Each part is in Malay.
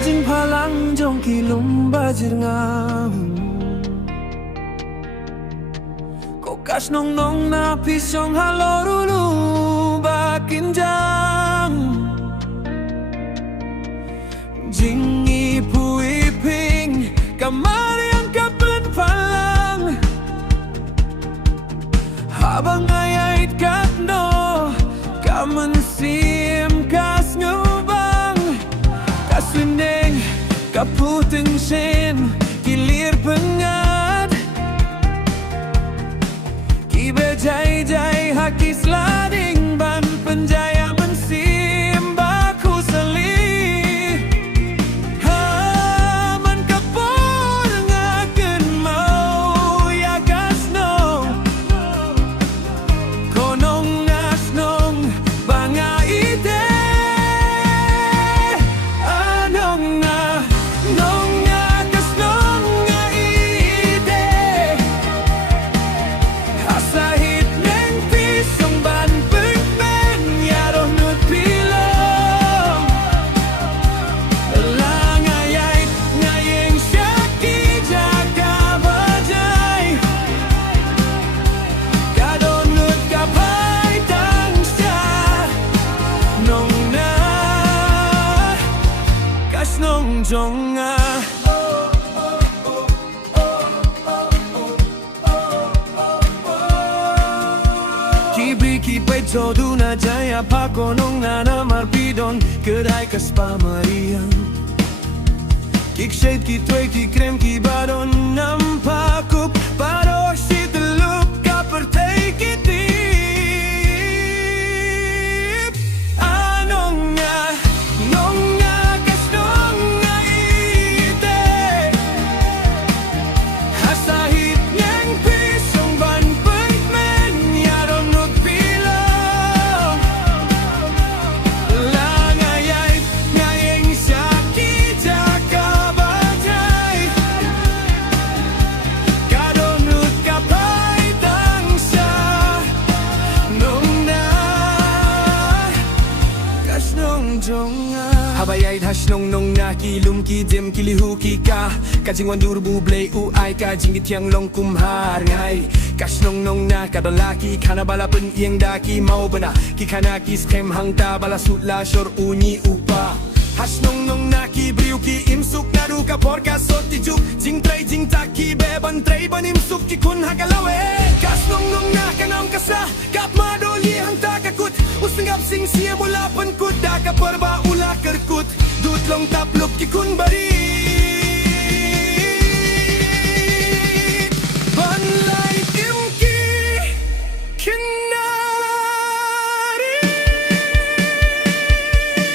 Jing palang jong kilum bajir ngam Kokas nong nong na pisong halorulu bakinjang Jing ipu iping kamar yang kapan palang Habang ayait katno kaman sim kas ngubang Kaswindeng kaputeng sen kilir pengat Kibe jai jai haki slading ban penjaya mensim baku seli Haman kapur ngaken mau ya gasno Konong nasnong banga ide nong jonga Kibri kipai jodu na jaya pakonong na marpidon Kedai kas pamarian Kik shade ki toy ki krem ki baron nampakup Paro si telup ka pertai kitip Anong nga Habayay hash nong nong na kilum ki dim kilihu ki ka Kajing wandur bublay uay ka jingit yang long kumhar ngay Kash nong nong na kadon laki kana bala pen iyang daki mau bena Ki kana ki skem hang ta bala sutla shor unyi upa Hash nong nong na ki briu ki imsuk naru ka porka sot tijuk Jing tray jing tak ki beban tray ban imsuk ki kun hagalawe Kash nong nong na kanam kasa kap madoli hang takakut Usngap sing siya mula pankut Daka parba ula kerkut Dut long taplop ki kun bari Banlay imki kinari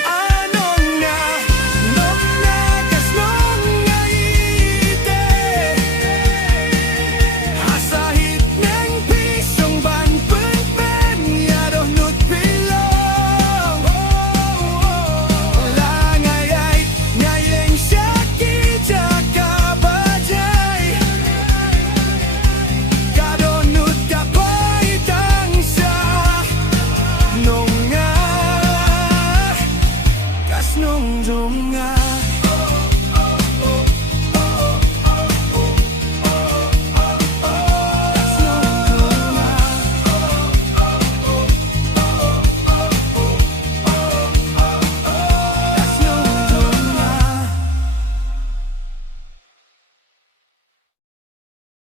Anong nga Nong nga kas nong nga ite Hasahit neng pisong ban pen Yadoh nut pilong Langayay ngayeng syaki jaka bajay Kadonut kapay tangsa Nong nga kas nong jong nga